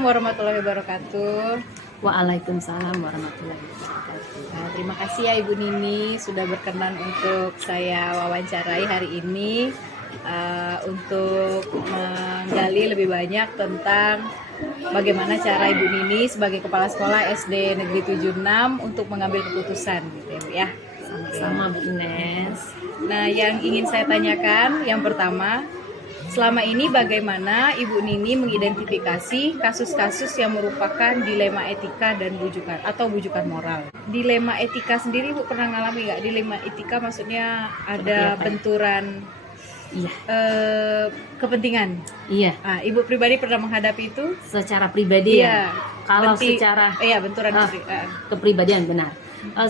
warahmatullahi wabarakatuh. Waalaikumsalam warahmatullahi wabarakatuh. Nah, terima kasih ya Ibu Nini sudah berkenan untuk saya wawancarai hari ini untuk menggali lebih banyak tentang bagaimana cara Ibu Nini sebagai kepala sekolah SD Negeri 76 untuk mengambil keputusan gitu ya Bu ya. Sama Bu Ines. Nah, yang ingin saya tanyakan yang pertama, selama ini bagaimana Ibu Nini mengidentifikasi kasus-kasus yang merupakan dilema etika dan bujukan atau bujukan moral? Dilema etika sendiri Ibu pernah ngalami nggak? Dilema etika maksudnya ada benturan kepentingan. Iya. Nah, Ibu pribadi pernah menghadapi itu? Secara pribadi Iya. Kalau secara benturan kepribadian benar.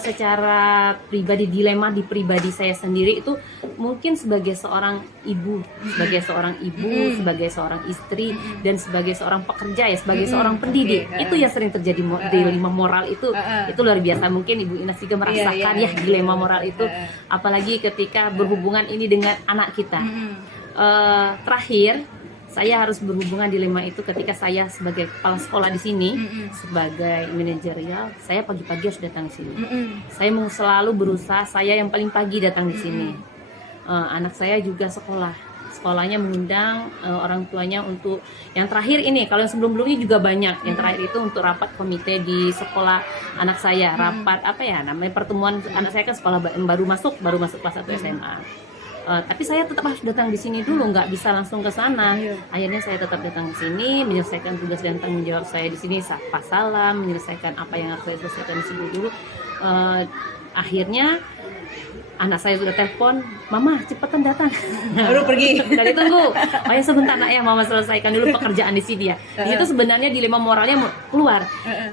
Secara pribadi, dilema di pribadi saya sendiri itu mungkin sebagai seorang ibu, sebagai seorang istri, dan sebagai seorang pekerja ya, sebagai seorang pendidik. Itu yang sering terjadi dilema moral itu luar biasa. Mungkin Ibu Ines juga merasakan dilema moral itu, apalagi ketika berhubungan ini dengan anak kita. Terakhir saya harus berhubungan dilema itu ketika saya sebagai kepala sekolah di sini, sebagai manajerial, saya pagi-pagi harus datang di sini. Saya mau selalu berusaha saya yang paling pagi datang di sini. Anak saya juga sekolahnya mengundang orang tuanya untuk yang terakhir ini. Kalau yang sebelum-sebelumnya juga banyak. Yang terakhir itu untuk rapat komite di sekolah anak saya, rapat namanya pertemuan anak saya kan sekolah baru masuk kelas 1 SMA. Tapi saya tetap harus datang di sini dulu, nggak bisa langsung ke sana. Akhirnya saya tetap datang di sini, menyelesaikan tugas dan tanggung jawab saya di sini, sapa salam, menyelesaikan apa yang harus saya selesaikan di sini dulu. Akhirnya anak saya sudah telepon, Mama cepetan datang. Baru pergi. Dari tunggu, sebentar nak ya, Mama selesaikan dulu pekerjaan di sini ya. Di situ sebenarnya dilema moralnya keluar.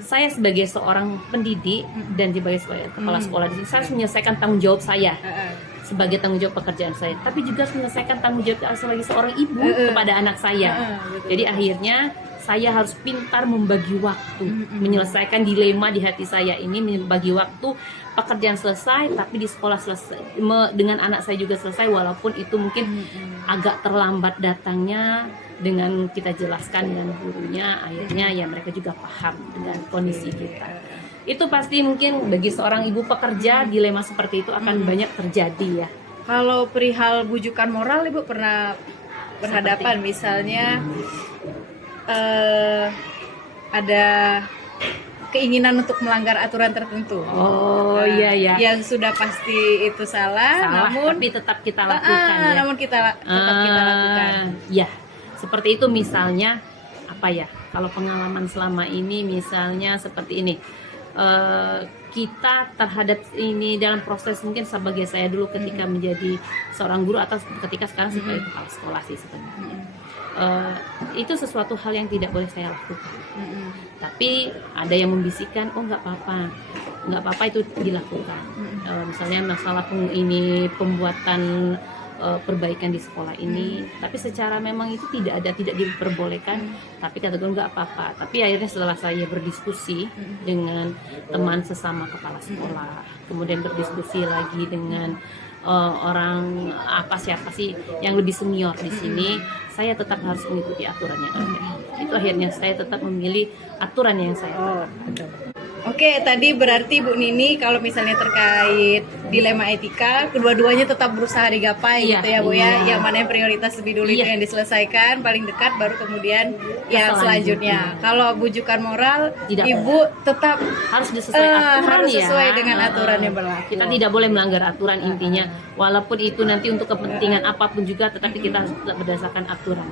Saya sebagai seorang pendidik dan sebagai kepala sekolah di sini, saya harus menyelesaikan tanggung jawab saya. Sebagai tanggung jawab pekerjaan saya, tapi juga harus menyelesaikan tanggung jawab sebagai seorang ibu kepada anak saya. Jadi akhirnya saya harus pintar membagi waktu, menyelesaikan dilema di hati saya ini, membagi waktu pekerjaan selesai, tapi di sekolah selesai, dengan anak saya juga selesai, walaupun itu mungkin agak terlambat datangnya. Dengan kita jelaskan dengan gurunya, akhirnya ya mereka juga paham dengan kondisi kita. Itu pasti mungkin bagi seorang ibu pekerja dilema seperti itu akan banyak terjadi ya. Kalau perihal bujukan moral Ibu pernah berhadapan misalnya ada keinginan untuk melanggar aturan tertentu. Iya. Yang sudah pasti itu salah namun tapi tetap kita lakukan namun kita lakukan. Ya. Seperti itu misalnya kalau pengalaman selama ini misalnya seperti ini, kita terhadap ini dalam proses mungkin sebagai saya dulu ketika menjadi seorang guru atau ketika sekarang sebagai kepala sekolah sih sebenarnya. Itu sesuatu hal yang tidak boleh saya lakukan. Tapi ada yang membisikkan, nggak apa-apa itu dilakukan. Misalnya masalah pembuatan perbaikan di sekolah ini, tapi secara memang itu tidak diperbolehkan, tapi kata gue nggak apa-apa. Tapi akhirnya setelah saya berdiskusi dengan teman sesama kepala sekolah, kemudian berdiskusi lagi dengan orang siapa sih yang lebih senior di sini, saya tetap harus mengikuti aturan yang ada. Itu akhirnya saya tetap memilih aturan yang saya Oke, tadi berarti Bu Nini kalau misalnya terkait dilema etika, kedua-duanya tetap berusaha digapai gitu ya Bu ya. Yang mana yang prioritas lebih dulu itu yang diselesaikan, paling dekat baru kemudian yang selanjutnya. Kalau bujukan moral, Ibu tetap harus sesuai dengan aturan yang berlaku. Kita tidak boleh melanggar aturan intinya, walaupun itu nanti untuk kepentingan apapun juga, tetapi kita harus tetap berdasarkan aturan.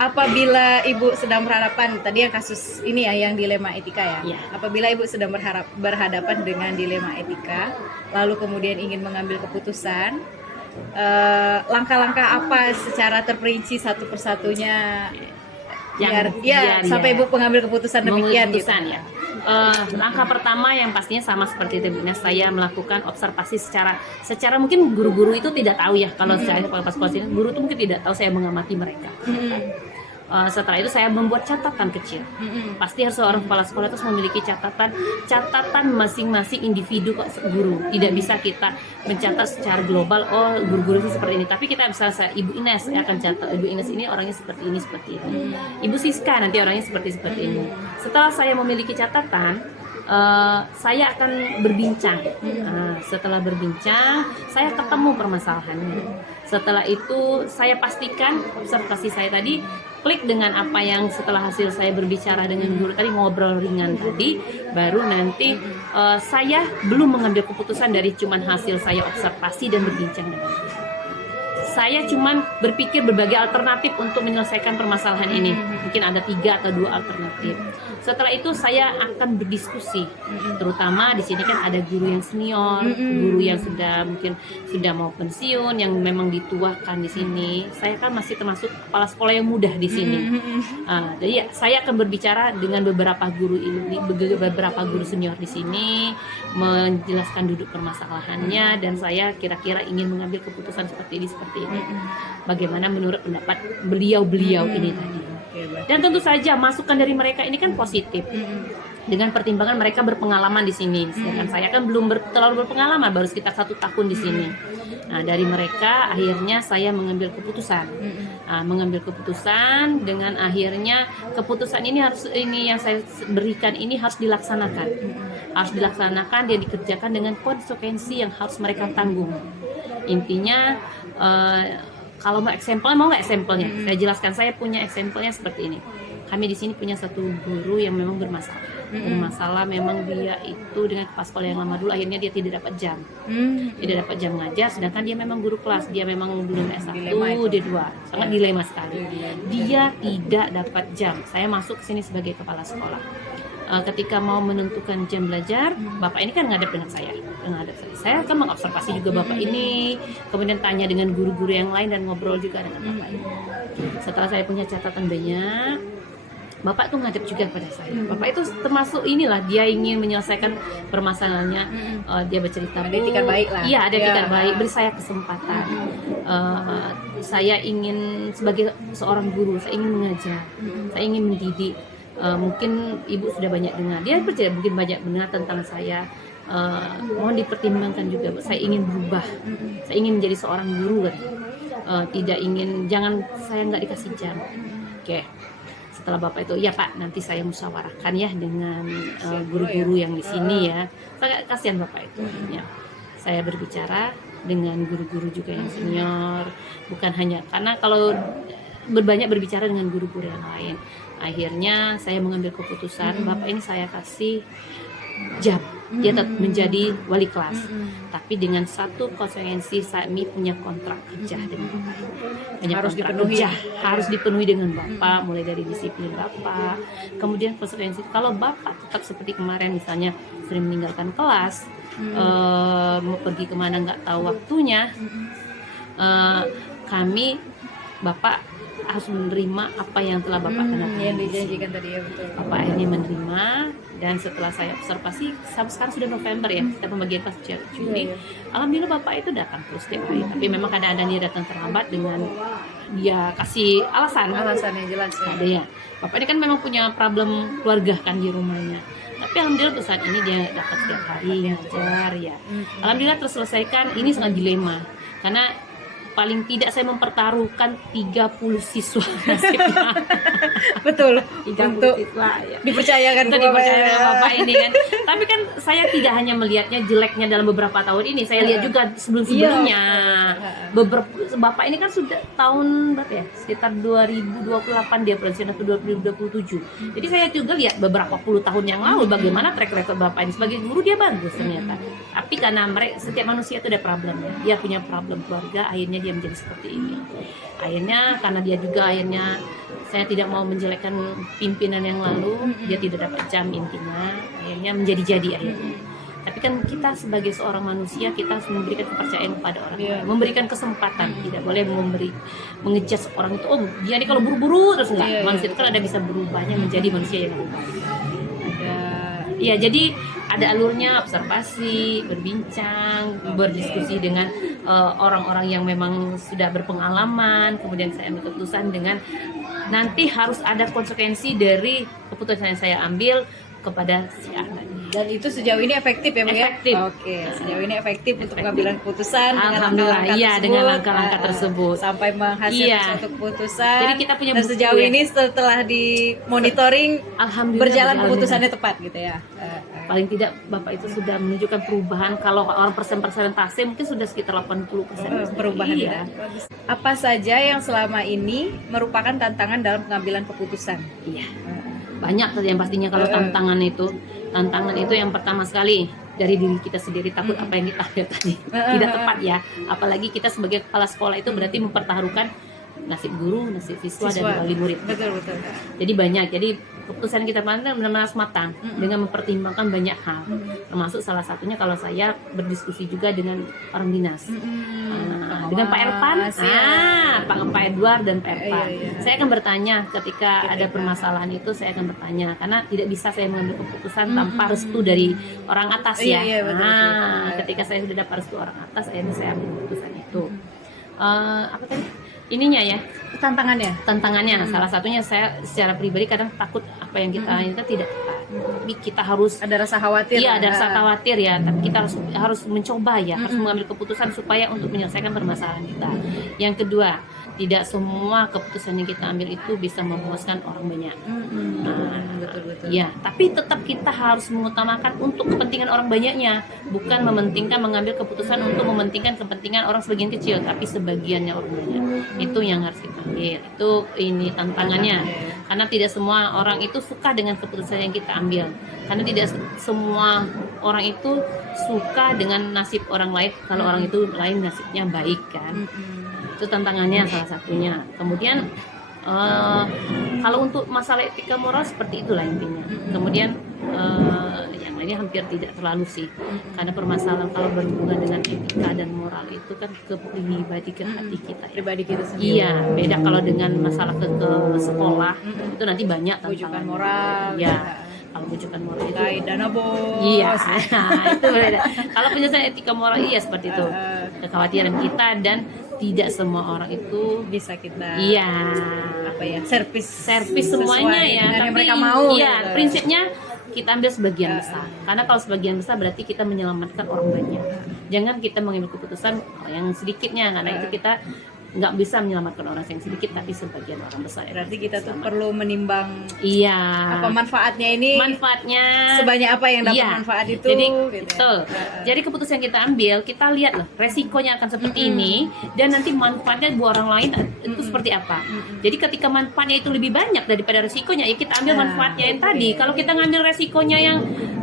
Apabila Ibu sedang berhadapan tadi yang kasus ini ya yang dilema etika ya. Apabila Ibu sedang berhadapan dengan dilema etika, lalu kemudian ingin mengambil keputusan, langkah-langkah apa secara terperinci satu persatunya sampai Ibu mengambil keputusan demikian gitu. Langkah pertama yang pastinya sama seperti itu, saya melakukan observasi secara mungkin guru-guru itu tidak tahu ya, kalau saya pas sekolah ini guru itu mungkin tidak tahu saya mengamati mereka. Setelah itu saya membuat catatan kecil. Pasti harus seorang kepala sekolah itu memiliki catatan masing-masing individu guru. Tidak bisa kita mencatat secara global, oh guru-guru itu seperti ini. Tapi kita bisa, Ibu Ines akan catat, Ibu Ines ini orangnya seperti ini, seperti ini. Ibu Siska nanti orangnya seperti ini. Setelah saya memiliki catatan, saya akan berbincang. Setelah berbincang, saya ketemu permasalahannya. Setelah itu saya pastikan observasi saya tadi klik dengan apa yang setelah hasil saya berbicara dengan guru tadi, ngobrol ringan tadi, baru nanti saya belum mengambil keputusan dari cuman hasil saya observasi dan berbincang dengan guru. Saya cuman berpikir berbagai alternatif untuk menyelesaikan permasalahan ini. Mungkin ada 3 atau 2 alternatif. Setelah itu saya akan berdiskusi. Terutama di sini kan ada guru yang senior, guru yang mungkin sudah mau pensiun, yang memang dituakan di sini. Saya kan masih termasuk kepala sekolah yang muda di sini. Jadi ya, saya akan berbicara dengan beberapa guru senior di sini, menjelaskan duduk permasalahannya, dan saya kira-kira ingin mengambil keputusan seperti ini. Bagaimana menurut pendapat beliau-beliau ini tadi. Dan tentu saja masukan dari mereka ini kan positif. Dengan pertimbangan mereka berpengalaman di sini. Sedangkan saya kan belum terlalu berpengalaman, baru sekitar 1 tahun di sini. Nah, dari mereka akhirnya saya mengambil keputusan. Mengambil keputusan dengan akhirnya keputusan ini yang saya berikan ini harus dilaksanakan. Harus dilaksanakan dan dikerjakan dengan konsekuensi yang harus mereka tanggung. Intinya kalau mau nggak eksempelnya? Saya jelaskan, saya punya eksempelnya seperti ini. Kami di sini punya satu guru yang memang bermasalah. Memang dia itu dengan kepala sekolah yang lama dulu, akhirnya dia tidak dapat jam. Tidak dapat jam ngajar, sedangkan dia memang guru kelas. Dia memang belum S1, D2. Sangat dilema sekali. Dia tidak dapat jam. Saya masuk ke sini sebagai kepala sekolah. Ketika mau menentukan jam belajar, bapak ini kan ngadep dengan saya. Saya kan mengobservasi juga bapak ini, kemudian tanya dengan guru-guru yang lain dan ngobrol juga dengan bapak ini. Setelah saya punya catatan banyak, bapak tuh ngadep juga pada saya. Bapak itu termasuk inilah, dia ingin menyelesaikan permasalahannya. Dia bercerita, ada etikat baik lah. Iya, ada etikat baik. Beri saya kesempatan. Saya ingin sebagai seorang guru, saya ingin mengajar, saya ingin mendidik. Mungkin ibu sudah banyak dengar, dia percaya mungkin banyak dengar tentang saya. Mohon dipertimbangkan juga, saya ingin berubah, saya ingin menjadi seorang guru kan. Jangan saya nggak dikasih jam. Oke. Setelah bapak itu, ya pak, nanti saya musyawarahkan ya dengan guru-guru yang di sini ya. Saya kasihan bapak itu. Ya. Saya berbicara dengan guru-guru juga yang senior, bukan hanya karena kalau berbicara dengan guru-guru yang lain. Akhirnya saya mengambil keputusan, bapak ini saya kasih jam, dia tetap menjadi wali kelas, tapi dengan satu konsekuensi, kami punya kontrak kerja dengan bapak, harus dipenuhi dengan bapak, mulai dari disiplin bapak. Kemudian konsekuensi kalau bapak tetap seperti kemarin, misalnya sering meninggalkan kelas, mau pergi kemana nggak tahu waktunya, bapak harus menerima apa yang telah bapak tentukan. Yang dijanjikan tadi ya, betul. Bapak akhirnya menerima, dan setelah saya observasi, sekarang sudah November ya, kita pembagian kelas Juni. Alhamdulillah bapak itu datang terus setiap hari. Tapi memang kadang-kadang dia datang terlambat dengan dia kasih alasan yang jelas ya. Ada ya. Bapak ini kan memang punya problem keluarga kan di rumahnya. Tapi alhamdulillah untuk saat ini dia dapat setiap hari ngajar ya. Alhamdulillah terselesaikan. Ini sangat dilema karena paling tidak saya mempertaruhkan 30 siswa nasibnya. Betul. 30 siswa ya. Dipercayakan Bapak ini kan. Tapi kan saya tidak hanya melihatnya jeleknya dalam beberapa tahun ini, saya lihat juga sebelum-sebelumnya. Bapak ini kan sudah tahun berapa ya? Sekitar 2028 dia pensiun atau 2027. Jadi saya juga lihat beberapa puluh tahun yang lalu bagaimana track record bapak ini sebagai guru, dia bagus ternyata. Tapi karena setiap manusia itu ada problemnya. Dia punya problem keluarga, akhirnya dia menjadi seperti ini. Akhirnya karena dia juga saya tidak mau menjelekkan pimpinan yang lalu, dia tidak dapat jam intinya, akhirnya menjadi akhirnya. Tapi kan kita sebagai seorang manusia, kita harus memberikan kepercayaan kepada orang lain, memberikan kesempatan, tidak boleh mengejudge orang itu, oh dia ini kalau buru-buru terus enggak. Manusia itu kan ada bisa berubahnya menjadi manusia yang lebih baik. Iya, jadi ada alurnya, observasi, berbincang, berdiskusi dengan orang-orang yang memang sudah berpengalaman. Kemudian saya ambil keputusan dengan nanti harus ada konsekuensi dari keputusan yang saya ambil kepada si anak. Dan itu sejauh ini efektif ya Bu ya? Efektif. Oke, sejauh ini efektif untuk pengambilan keputusan Alhamdulillah, iya, dengan langkah-langkah tersebut. Sampai menghasilkan suatu keputusan. Jadi kita punya dan buku sejauh ya. ini setelah di monitoring Alhamdulillah berjalan dengan keputusannya tepat gitu ya. paling tidak Bapak itu sudah menunjukkan perubahan. Kalau orang persentase mungkin sudah sekitar 80% Perubahan iya. ya. Apa saja yang selama ini merupakan tantangan dalam pengambilan keputusan? Iya. Banyak yang pastinya kalau tantangan itu yang pertama sekali dari diri kita sendiri, takut apa yang kita lihat tadi tidak tepat ya. Apalagi kita sebagai kepala sekolah itu berarti mempertaruhkan nasib guru, nasib siswa dan wali murid. Betul. Jadi banyak. Jadi keputusan kita benar-benar harus matang dengan mempertimbangkan banyak hal. Termasuk salah satunya kalau saya berdiskusi juga dengan orang dinas. Dengan Pak Erpan, Pak Edward dan Pak Erpan. Saya akan bertanya ketika ada permasalahan itu, saya akan bertanya karena tidak bisa saya mengambil keputusan tanpa restu dari orang atas ya. Betul. Ketika saya sudah dapat restu orang atas, akhirnya saya ambil keputusan itu. Apa tadi? Ininya ya, tantangannya salah satunya saya secara pribadi kadang takut apa yang kita tidak tepat. Tapi kita harus ada rasa khawatir. Iya, ada rasa khawatir ya, tapi kita harus mencoba ya, harus mengambil keputusan supaya untuk menyelesaikan permasalahan kita. Yang kedua, tidak semua keputusan yang kita ambil itu bisa memuaskan orang banyak. Betul. Ya, tapi tetap kita harus mengutamakan untuk kepentingan orang banyaknya, bukan mementingkan mengambil keputusan untuk mementingkan kepentingan orang sebagian kecil, tapi sebagiannya orang banyak. Itu yang harus kita ambil. Itu ini tantangannya. Karena tidak semua orang itu suka dengan keputusan yang kita ambil. Karena tidak semua orang itu suka dengan nasib orang lain kalau orang itu lain nasibnya baik kan. Itu tantangannya salah satunya. Kemudian kalau untuk masalah etika moral seperti itulah intinya. Kemudian yang lainnya hampir tidak terlalu sih, karena permasalahan kalau berhubungan dengan etika dan moral itu kan ke pribadi, ke hati kita ya. Pribadi kita sendiri. Iya, beda kalau dengan masalah ke sekolah itu nanti banyak bujukan moral. Ya. Kalau bujukan moral itu dana bos. Iya, itu beda. Kalau penyelesaian etika moral iya seperti itu. Kekhawatiran kita dan tidak semua orang itu bisa kita servis semuanya ya, tapi yang mereka mau iya, gitu. Prinsipnya kita ambil sebagian besar, karena kalau sebagian besar berarti kita menyelamatkan orang banyak. Jangan kita mengambil keputusan yang sedikitnya, karena itu kita nggak bisa menyelamatkan orang yang sedikit, tapi sebagian orang besar. Berarti kita tuh perlu menimbang apa manfaatnya sebanyak apa yang dapat manfaat itu. Jadi gitu betul. Jadi keputusan yang kita ambil, kita lihat loh resikonya akan seperti ini, dan nanti manfaatnya buat orang lain itu seperti apa. Jadi ketika manfaatnya itu lebih banyak daripada resikonya, ya kita ambil manfaatnya yang tadi. Kalau kita ngambil resikonya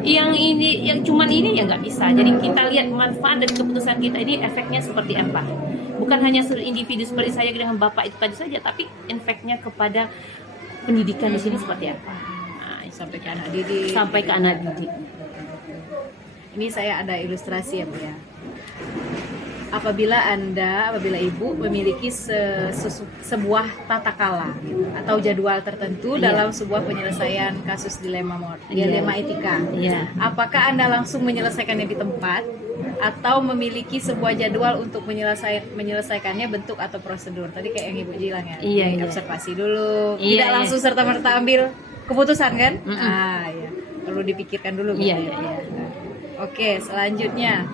yang cuman ini ya nggak bisa. Jadi kita lihat manfaat dari keputusan kita ini efeknya seperti apa. Bukan hanya individu seperti saya dengan Bapak itu tadi saja, tapi efeknya kepada pendidikan di sini seperti apa. Sampai ke anak didik. Sampai ke anak didik. Ini saya ada ilustrasi ya Bu ya. Apabila Ibu memiliki sebuah tata kala gitu, atau jadwal tertentu dalam sebuah penyelesaian kasus dilema etika, apakah Anda langsung menyelesaikannya di tempat atau memiliki sebuah jadwal untuk menyelesaikannya bentuk atau prosedur? Tadi kayak yang Ibu bilang ya, observasi dulu, tidak langsung serta-merta ambil keputusan kan? Perlu dipikirkan dulu. Oke, selanjutnya,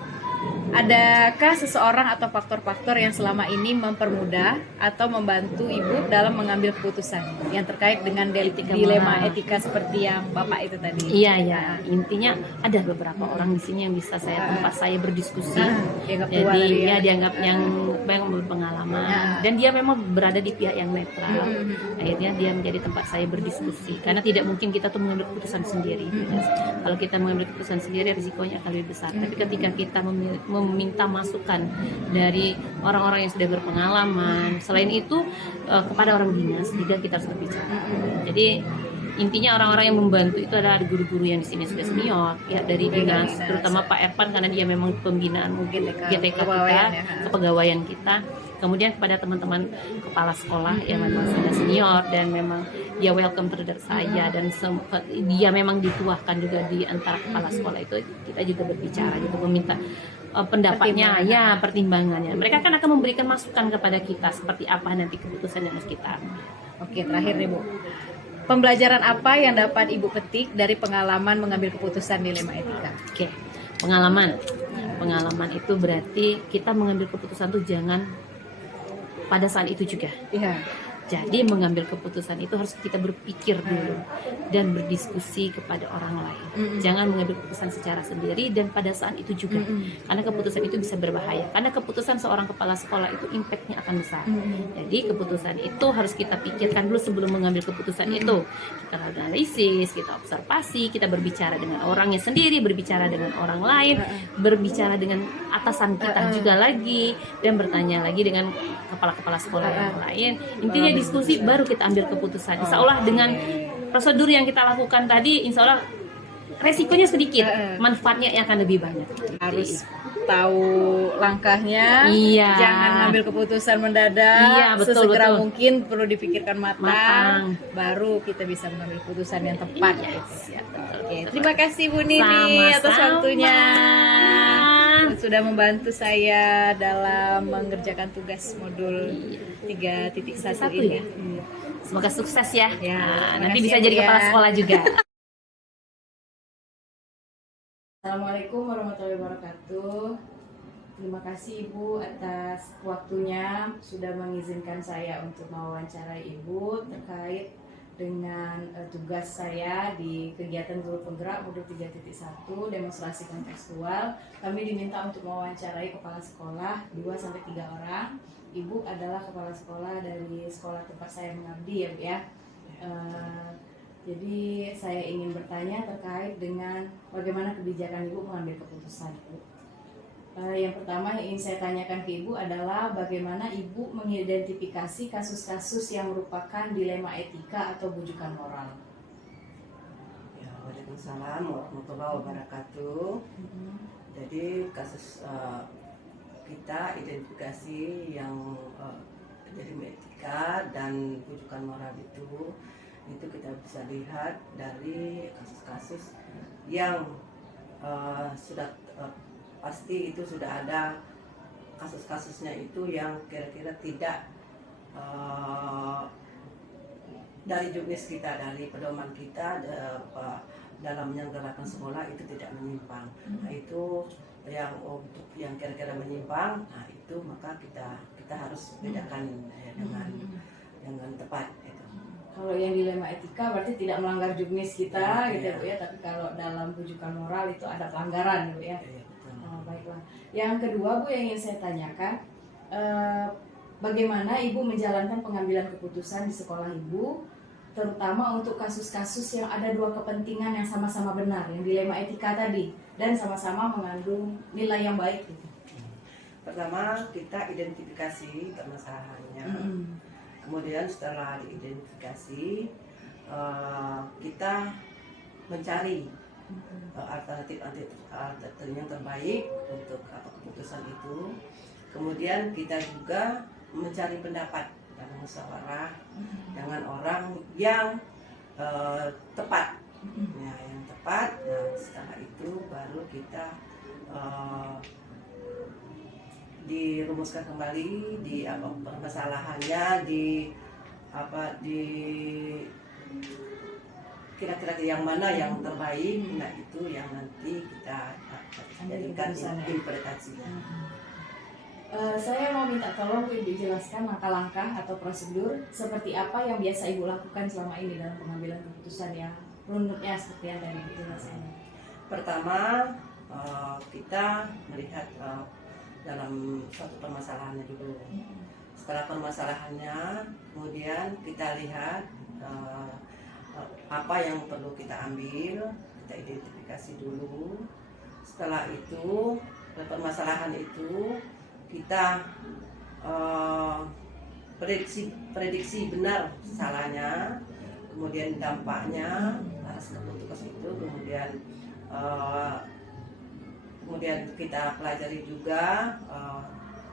adakah seseorang atau faktor-faktor yang selama ini mempermudah atau membantu Ibu dalam mengambil keputusan yang terkait dengan dilema etika seperti yang Bapak itu tadi? Iya. Intinya ada beberapa orang di sini yang bisa tempat saya berdiskusi. Jadi dia dianggap yang berpengalaman dan dia memang berada di pihak yang netral. Akhirnya dia menjadi tempat saya berdiskusi karena tidak mungkin kita tuh mengambil keputusan sendiri. Kalau kita mengambil keputusan sendiri risikonya akan lebih besar. Tapi ketika kita meminta masukan dari orang-orang yang sudah berpengalaman, selain itu kepada orang dinas juga kita harus berbicara. Jadi intinya orang-orang yang membantu itu adalah guru-guru yang di sini sudah senior, ya dari dinas, terutama Pak Erpan karena dia memang pembinaan GTK kita, kepegawaian kita. Kemudian kepada teman-teman kepala sekolah yang memang sudah senior dan memang dia welcome terhadap saya dan dia memang dituahkan juga di antara kepala sekolah itu, kita juga berbicara gitu, meminta pendapatnya, pertimbangannya. Mereka kan akan memberikan masukan kepada kita seperti apa nanti keputusan yang harus kita ambil. Oke, terakhir nih Bu. Pembelajaran apa yang dapat Ibu petik dari pengalaman mengambil keputusan dilema etika? Oke, pengalaman. Pengalaman itu berarti kita mengambil keputusan tuh jangan pada saat itu juga. Iya. Jadi mengambil keputusan itu harus kita berpikir dulu dan berdiskusi kepada orang lain. Jangan mengambil keputusan secara sendiri dan pada saat itu juga. Karena keputusan itu bisa berbahaya. Karena keputusan seorang kepala sekolah itu impact-nya akan besar. Jadi keputusan itu harus kita pikirkan dulu sebelum mengambil keputusan itu. Kita analisis, kita observasi, kita berbicara dengan orangnya sendiri, berbicara dengan orang lain, berbicara dengan atasan kita juga lagi, dan bertanya lagi dengan kepala-kepala sekolah yang lain. Intinya diskusi baru kita ambil keputusan. Insya Allah dengan prosedur yang kita lakukan tadi, insya Allah resikonya sedikit, manfaatnya yang akan lebih banyak. Harus tahu langkahnya, Iya. jangan ngambil keputusan mendadak, Iya, betul, sesegera betul. mungkin perlu dipikirkan matang, Matang. baru kita bisa mengambil keputusan yang tepat. Yes, ya, betul, Oke, betul. terima kasih Bu Nini atas Sama-sama. waktunya. Sudah membantu saya dalam mengerjakan tugas modul 3.1 Satu ini. ya. Semoga sukses ya. Ya, Nah, nanti makasih bisa ya, jadi Bu, ya. kepala sekolah juga. Assalamualaikum warahmatullahi wabarakatuh. Terima kasih Ibu atas waktunya sudah mengizinkan saya untuk mewawancarai Ibu terkait dengan tugas saya di kegiatan guru penggerak modul 3.1 demonstrasi kontekstual. Kami diminta untuk mewawancarai kepala sekolah 2-3 orang. Ibu adalah kepala sekolah dari sekolah tempat saya mengabdi ya Bu ya. Jadi saya ingin bertanya terkait dengan bagaimana kebijakan Ibu mengambil keputusan Ibu. Yang pertama yang ingin saya tanyakan ke Ibu adalah bagaimana Ibu mengidentifikasi kasus-kasus yang merupakan dilema etika atau bujukan moral. Ya, Waalaikumsalam warahmatullahi wabarakatuh. Jadi kasus kita identifikasi yang dilema etika dan bujukan moral itu kita bisa lihat dari kasus-kasus yang sudah pasti itu sudah ada kasus-kasusnya itu yang kira-kira tidak dari jurnis kita, dari pedoman kita dalam menyelenggarakan sekolah itu tidak menyimpang. Nah itu yang untuk yang kira-kira menyimpang, nah itu maka kita harus bedakan ya, dengan tepat. Gitu. Kalau yang dilema etika berarti tidak melanggar jurnis kita gitu ya Bu ya, tapi kalau dalam bujukan moral itu ada pelanggaran Bu ya. Ya, betul. Baiklah. Yang kedua Bu yang ingin saya tanyakan, bagaimana Ibu menjalankan pengambilan keputusan di sekolah Ibu, terutama untuk kasus-kasus yang ada dua kepentingan yang sama-sama benar, yang dilema etika tadi, dan sama-sama mengandung nilai yang baik gitu. Pertama kita identifikasi permasalahannya. Kemudian setelah diidentifikasi, kita mencari alternatif yang terbaik untuk keputusan itu. Kemudian kita juga mencari pendapat dan musyawarah dengan orang yang tepat, ya, yang tepat. Nah, setelah itu baru kita dirumuskan kembali di apa permasalahannya, di kira-kira yang mana yang terbaik. Nah itu yang nanti kita jadikan interpretasi. Saya mau minta tolong Ibu jelaskan langkah-langkah atau prosedur seperti apa yang biasa Ibu lakukan selama ini dalam pengambilan keputusan yang runutnya seperti yang tadi dijelaskan. Pertama kita melihat dalam suatu permasalahannya dulu. Setelah permasalahannya, kemudian kita lihat apa yang perlu kita ambil, kita identifikasi dulu. Setelah itu, permasalahan itu kita prediksi benar salahnya, kemudian dampaknya atas keputusan itu, kemudian kita pelajari juga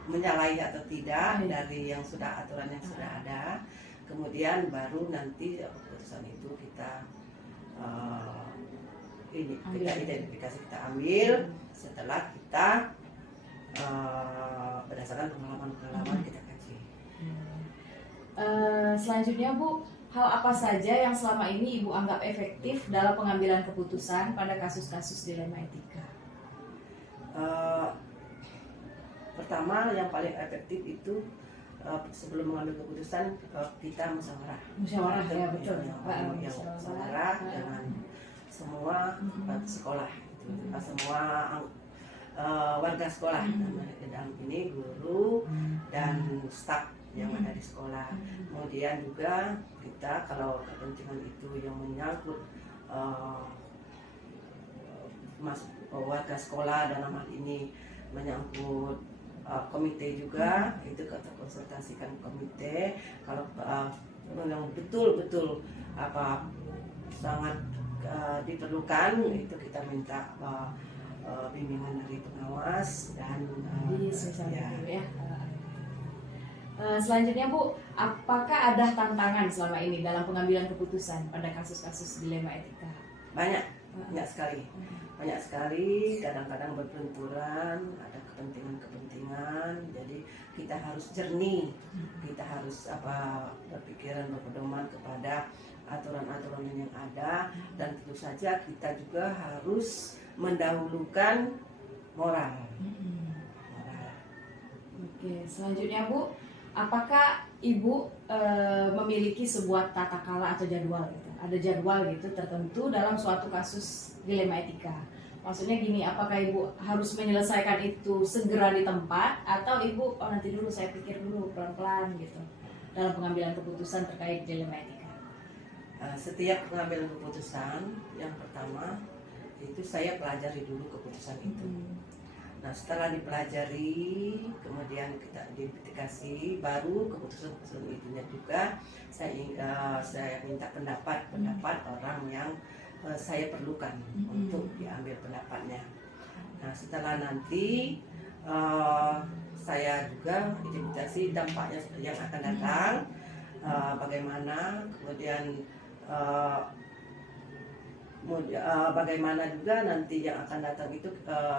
menyalahi atau tidak dari yang sudah aturan yang sudah ada. Kemudian baru nanti keputusan itu kita identifikasi, kita ambil setelah kita berdasarkan pengalaman kita kaji. Selanjutnya Bu, hal apa saja yang selama ini Ibu anggap efektif dalam pengambilan keputusan pada kasus-kasus dilema etika? Pertama, yang paling efektif itu sebelum mengambil keputusan kita musyawarah. Musyawarah ya, betul. Musyawarah dengan semua sekolah, semua warga sekolah, dalam ini guru dan staf yang ada di sekolah. Kemudian juga kita kalau kepentingan itu yang menyangkut warga sekolah, dalam hal ini menyangkut komite juga, itu kita konsultasikan komite. Kalau yang betul-betul sangat diperlukan, itu kita minta bimbingan dari pengawas dan ya. Selanjutnya Bu, apakah ada tantangan selama ini dalam pengambilan keputusan pada kasus-kasus dilema etika? Banyak sekali. Banyak sekali, kadang-kadang berbenturan, ada kepentingan-kepentingan. Jadi kita harus jernih, kita harus berpikiran, berpedoman kepada aturan-aturan yang ada, dan tentu saja kita juga harus mendahulukan moral. Oke, selanjutnya Bu, apakah Ibu memiliki sebuah tata kala atau jadwal gitu? Ada jadwal gitu tertentu dalam suatu kasus dilema etika. Maksudnya gini, apakah Ibu harus menyelesaikan itu segera di tempat, atau Ibu nanti dulu, saya pikir dulu pelan-pelan gitu dalam pengambilan keputusan terkait dilema etika? Setiap pengambilan keputusan, yang pertama itu saya pelajari dulu keputusan itu. Nah, setelah dipelajari, kemudian kita identifikasi, baru keputusan itunya juga saya minta pendapat orang yang saya perlukan untuk diambil pendapatnya. Nah, setelah nanti saya juga identifikasi dampaknya yang akan datang, bagaimana, kemudian bagaimana juga nanti yang akan datang itu,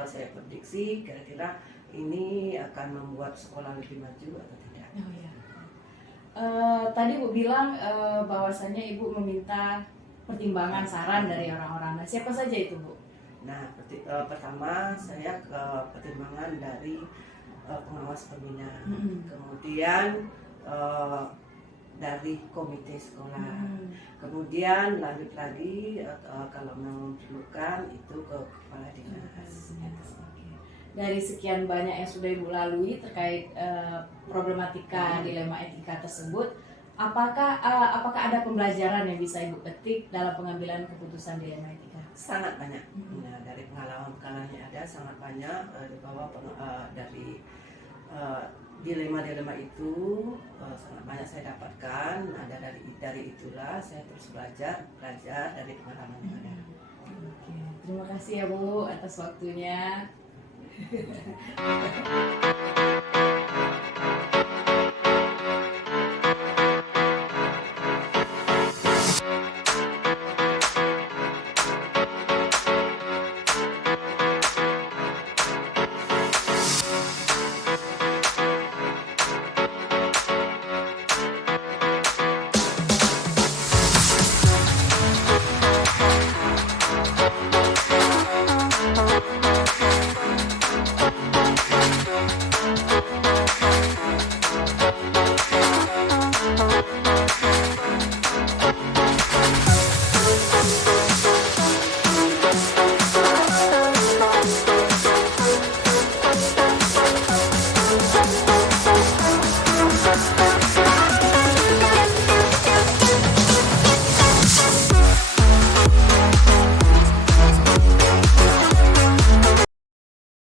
saya prediksi kira-kira ini akan membuat sekolah lebih maju atau tidak. Oh, ya. Tadi Bu bilang bahwasannya Ibu meminta pertimbangan saran dari orang-orang. Nah, siapa saja itu Bu? Nah, pertama saya pertimbangan dari pengawas pembina, kemudian dari komite sekolah, kemudian lanjut lagi kalau memerlukan itu ke kepala dinas. Dari sekian banyak yang sudah Ibu lalui terkait problematika dilema etika tersebut, apakah ada pembelajaran yang bisa Ibu petik dalam pengambilan keputusan dilema etika? Sangat banyak. Nah, dari pengalaman yang ada sangat banyak, bahwa dari dilema-dilema itu sangat banyak saya dapatkan. Ada dari itulah saya terus belajar dari pengalaman yang ada. Oke, terima kasih ya Bu atas waktunya.